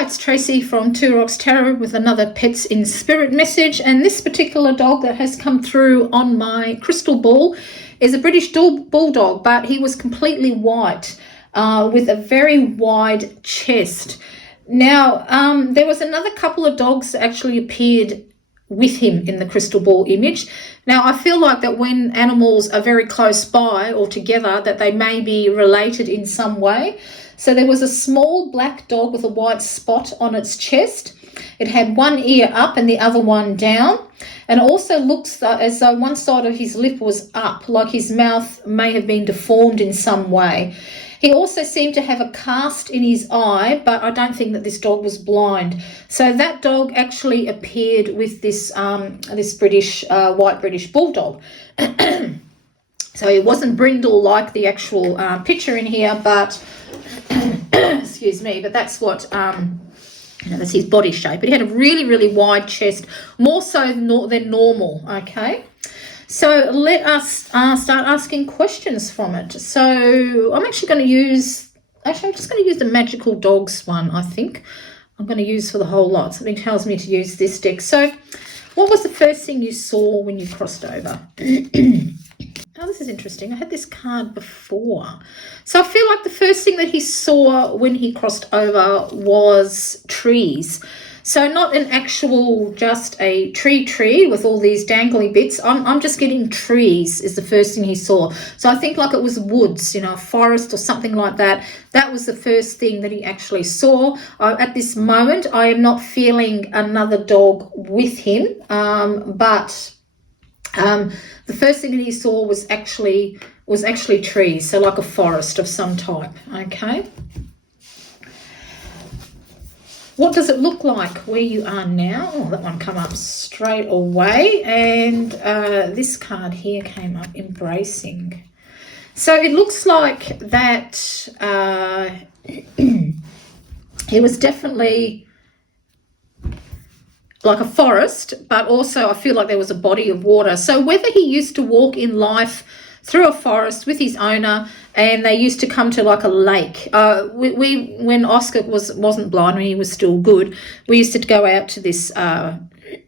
Hi, it's Tracy from Two Rocks Tarot with another Pets in Spirit message, and this particular dog that has come through on my crystal ball is a British Bulldog, but he was completely white with a very wide chest. Now, there was another couple of dogs that actually appeared with him in the crystal ball image. Now, I feel like that when animals are very close by or together, that they may be related in some way. So there was a small black dog with a white spot on its chest. It had one ear up and the other one down. And it also looks as though one side of his lip was up, like his mouth may have been deformed in some way. He also seemed to have a cast in his eye, but I don't think that this dog was blind. So that dog actually appeared with this white British Bulldog. So it wasn't brindle like the actual picture in here, but excuse me, but that's what that's his body shape. But he had a really, really wide chest, more so than normal. Okay. So let us start asking questions from it. So I'm just going to use the Magical Dogs one, I think. I'm going to use for the whole lot. Something tells me to use this deck. So what was the first thing you saw when you crossed over? Oh, this is interesting. I had this card before. So I feel like the first thing that he saw when he crossed over was trees. So not an actual, just a tree with all these dangly bits. I'm just getting trees is the first thing he saw. So I think like it was woods, a forest or something like that. That was the first thing that he actually saw. At this moment, I am not feeling another dog with him, but the first thing that he saw was actually trees, so like a forest of some type. Okay. What does it look like where you are now? Oh, that one come up straight away, and this card here came up, embracing. So it looks like that he was definitely like a forest, but also I feel like there was a body of water. So whether he used to walk in life through a forest with his owner, and they used to come to like a lake. We when Oscar wasn't blind, when he was still good, we used to go out to this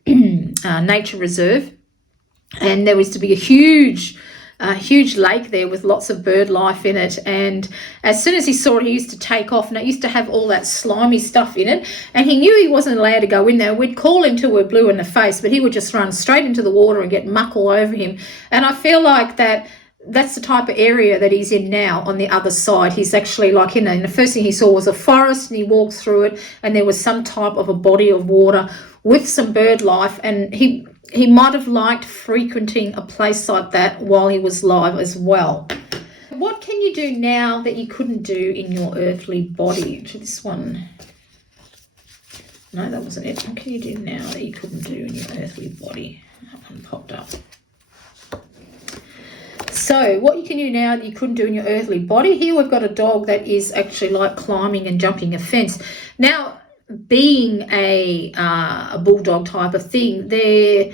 nature reserve, and there used to be a huge lake there with lots of bird life in it. And as soon as he saw it, he used to take off, and it used to have all that slimy stuff in it, and he knew he wasn't allowed to go in there. We'd call him till we're blue in the face, but he would just run straight into the water and get muck all over him. And I feel like that's the type of area that he's in now on the other side. He's actually like, and the first thing he saw was a forest, and he walked through it, and there was some type of a body of water with some bird life, and he might have liked frequenting a place like that while he was live as well. What can you do now that you couldn't do in your earthly body? To this one. No, that wasn't it. What can you do now that you couldn't do in your earthly body? That one popped up. So what you can do now that you couldn't do in your earthly body. Here we've got a dog that is actually like climbing and jumping a fence. Now, being a bulldog type of thing, their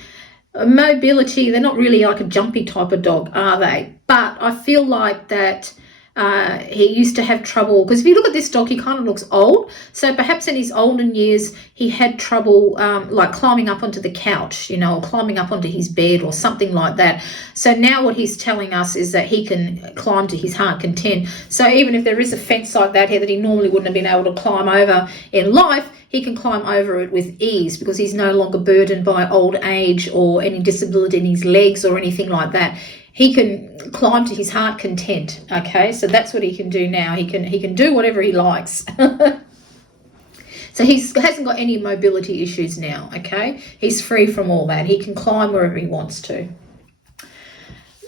mobility, they're not really like a jumpy type of dog, are they? But I feel like that he used to have trouble, because if you look at this dog, he kind of looks old. So perhaps in his olden years, he had trouble like climbing up onto the couch, or climbing up onto his bed or something like that. So now what he's telling us is that he can climb to his heart content. So even if there is a fence like that here that he normally wouldn't have been able to climb over in life, he can climb over it with ease, because he's no longer burdened by old age or any disability in his legs or anything like that. He can climb to his heart content. Okay, so that's what he can do now. He can do whatever he likes. So he hasn't got any mobility issues now. Okay, he's free from all that. He can climb wherever he wants to.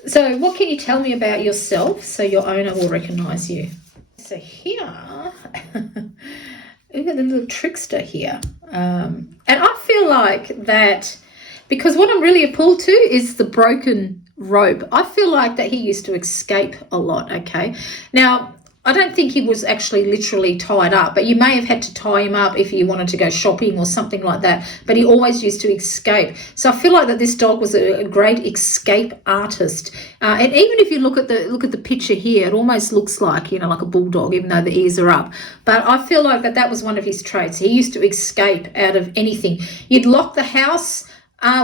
So what can you tell me about yourself so your owner will recognize you? So here, we've got the little trickster here, and I feel like that, because what I'm really appalled to is the broken rope. I feel like that he used to escape a lot. Okay, now I don't think he was actually literally tied up, but you may have had to tie him up if you wanted to go shopping or something like that. But he always used to escape. So I feel like that this dog was a great escape artist. And even if you look at the picture here, it almost looks like, like a bulldog, even though the ears are up. But I feel like that was one of his traits. He used to escape out of anything. You'd lock the house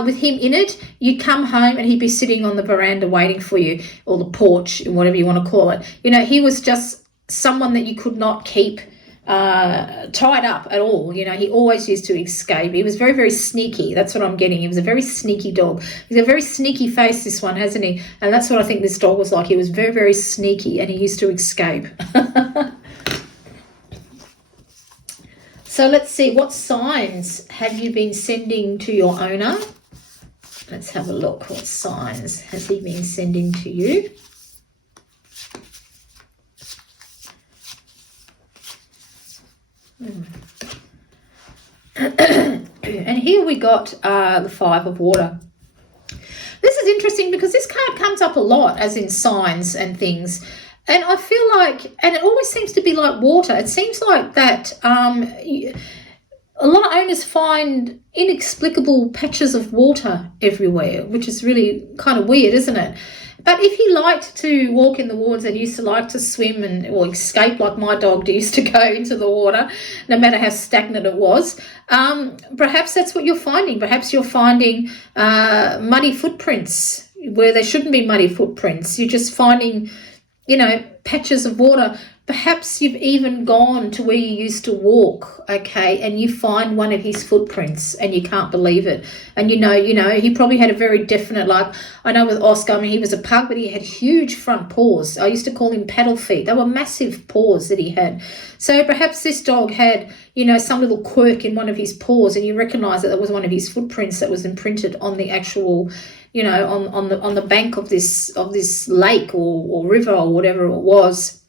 with him in it, you'd come home and he'd be sitting on the veranda waiting for you, or the porch, whatever you want to call it. He was just someone that you could not keep tied up at all. He always used to escape. He was very, very sneaky. That's what I'm getting. He was a very sneaky dog. He's a very sneaky face, this one, hasn't he? And that's what I think this dog was like. He was very, very sneaky, and he used to escape. So let's see, what signs have you been sending to your owner? Let's have a look. What signs has he been sending to you? And here we got the Five of Water. This is interesting because this card comes up a lot, as in signs and things. And I feel like, and it always seems to be like water. It seems like that a lot of owners find inexplicable patches of water everywhere, which is really kind of weird, isn't it? But if he liked to walk in the woods and used to like to swim or escape, like my dog used to go into the water, no matter how stagnant it was, perhaps that's what you're finding. Perhaps you're finding muddy footprints where there shouldn't be muddy footprints. You're just finding, patches of water. Perhaps you've even gone to where you used to walk, okay, and you find one of his footprints and you can't believe it. And he probably had a very definite, like, I know with Oscar, he was a pug, but he had huge front paws. I used to call him paddle feet. They were massive paws that he had. So perhaps this dog had, some little quirk in one of his paws, and you recognise that was one of his footprints that was imprinted on the actual, on the bank of this lake or river or whatever it was.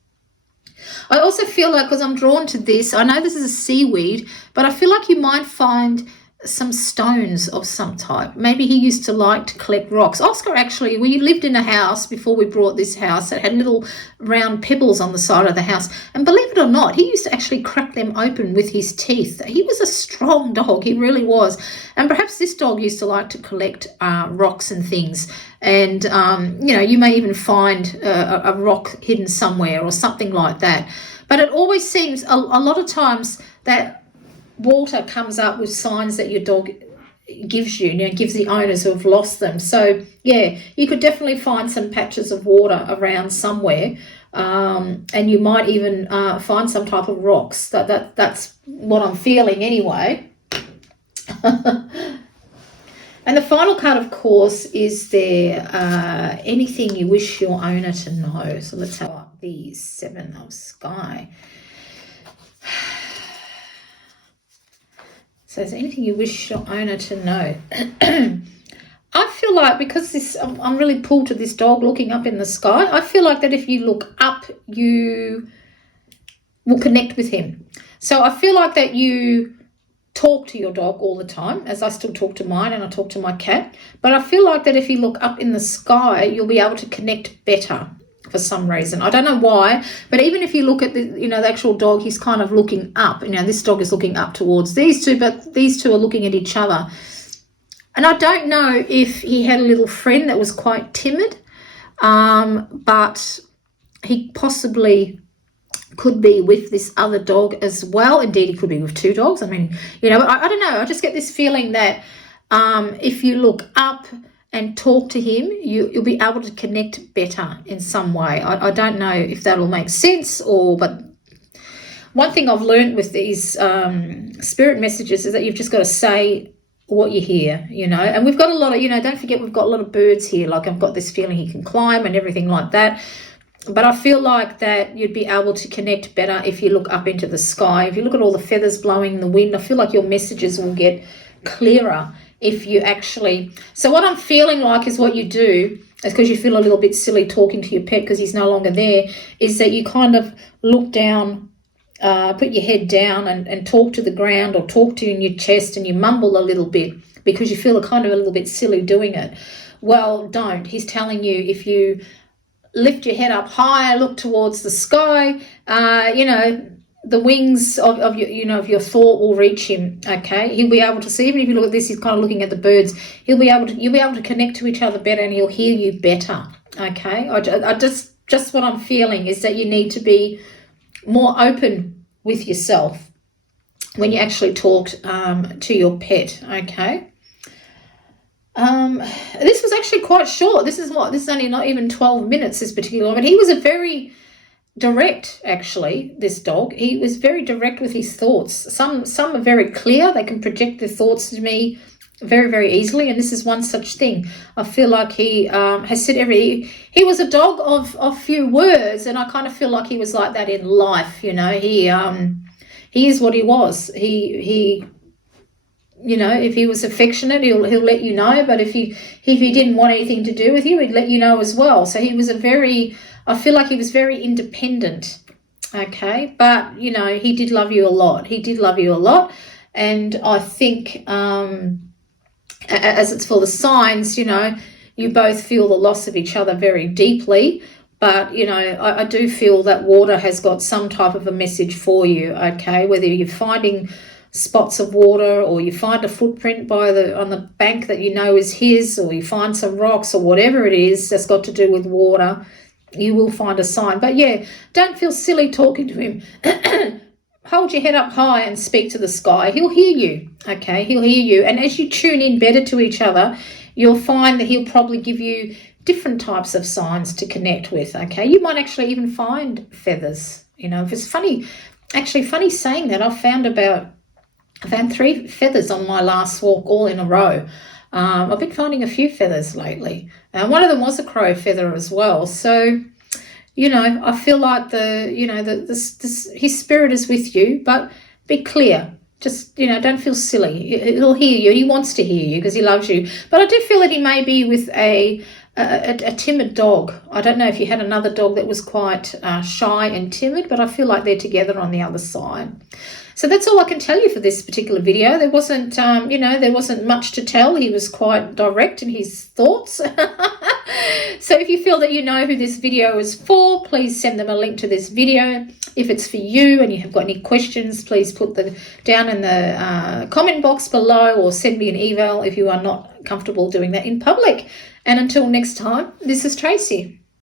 I also feel like, because I'm drawn to this, I know this is a seaweed, but I feel like you might find some stones of some type. Maybe he used to like to collect rocks. Oscar, actually, we lived in a house before we bought this house that had little round pebbles on the side of the house. And believe it or not, he used to actually crack them open with his teeth. He was a strong dog. He really was. And perhaps this dog used to like to collect rocks and things. And, you may even find a rock hidden somewhere or something like that. But it always seems a lot of times that water comes up with signs that your dog gives you, gives the owners who have lost them. So, yeah, you could definitely find some patches of water around somewhere, and you might even find some type of rocks. That's what I'm feeling anyway. And the final card, of course, is there anything you wish your owner to know? So let's have the Seven of Sky. So is there anything you wish your owner to know? I feel like, because I'm really pulled to this dog looking up in the sky, I feel like that if you look up, you will connect with him. So I feel like that you talk to your dog all the time, as I still talk to mine and I talk to my cat. But I feel like that if you look up in the sky, you'll be able to connect better for some reason. I don't know why, but even if you look at the actual dog, he's kind of looking up. This dog is looking up towards these two, but these two are looking at each other. And I don't know if he had a little friend that was quite timid, but he possibly could be with this other dog as well. Indeed, he could be with two dogs. I don't know. I just get this feeling that if you look up and talk to him, you'll be able to connect better in some way. I don't know if that'll make sense, but one thing I've learned with these spirit messages is that you've just got to say what you hear, and we've got a lot of, don't forget, we've got a lot of birds here. Like, I've got this feeling he can climb and everything like that. But I feel like that you'd be able to connect better if you look up into the sky. If you look at all the feathers blowing in the wind, I feel like your messages will get clearer if you actually... So what I'm feeling like is what you do, is because you feel a little bit silly talking to your pet because he's no longer there, is that you kind of look down, put your head down and talk to the ground, or talk to you in your chest, and you mumble a little bit because you feel kind of a little bit silly doing it. Well, don't. He's telling you, if you lift your head up higher, look towards the sky. The wings of your of your thought will reach him. Okay, he'll be able to see. Even if you look at this, he's kind of looking at the birds. You'll be able to connect to each other better, and he'll hear you better. Okay, I just what I'm feeling is that you need to be more open with yourself when you actually talk to your pet. Okay. This was actually quite short. This is only not even 12 minutes, this particular one, but he was a very direct, actually, this dog. He was very direct with his thoughts. Some are very clear. They can project their thoughts to me very, very easily, and this is one such thing. I feel like he has said he was a dog of few words, and I kind of feel like he was like that in life. He is what he was. He if he was affectionate, he'll let you know, but if he didn't want anything to do with you, he'd let you know as well. So I feel like he was very independent. Okay, but he did love you a lot. He did love you a lot, and I think as it's for the signs, you both feel the loss of each other very deeply. But, I do feel that water has got some type of a message for you, okay? Whether you're finding spots of water, or you find a footprint on the bank that is his, or you find some rocks, or whatever it is that's got to do with water, you will find a sign. But yeah, don't feel silly talking to him. Hold your head up high and speak to the sky. He'll hear you, okay? He'll hear you. And as you tune in better to each other, you'll find that he'll probably give you different types of signs to connect with, okay? You might actually even find feathers. If it's funny saying that, I found 3 feathers on my last walk, all in a row. I've been finding a few feathers lately. One of them was a crow feather as well. So, I feel like his spirit is with you, but be clear. Just, don't feel silly. He'll hear you. He wants to hear you because he loves you. But I do feel that he may be with a timid dog. I don't know if you had another dog that was quite shy and timid, but I feel like they're together on the other side. So that's all I can tell you for this particular video. There wasn't, there wasn't much to tell. He was quite direct in his thoughts. So if you feel that you know who this video is for, please send them a link to this video. If it's for you and you have got any questions, please put them down in the comment box below, or send me an email if you are not comfortable doing that in public. And until next time, this is Tracy.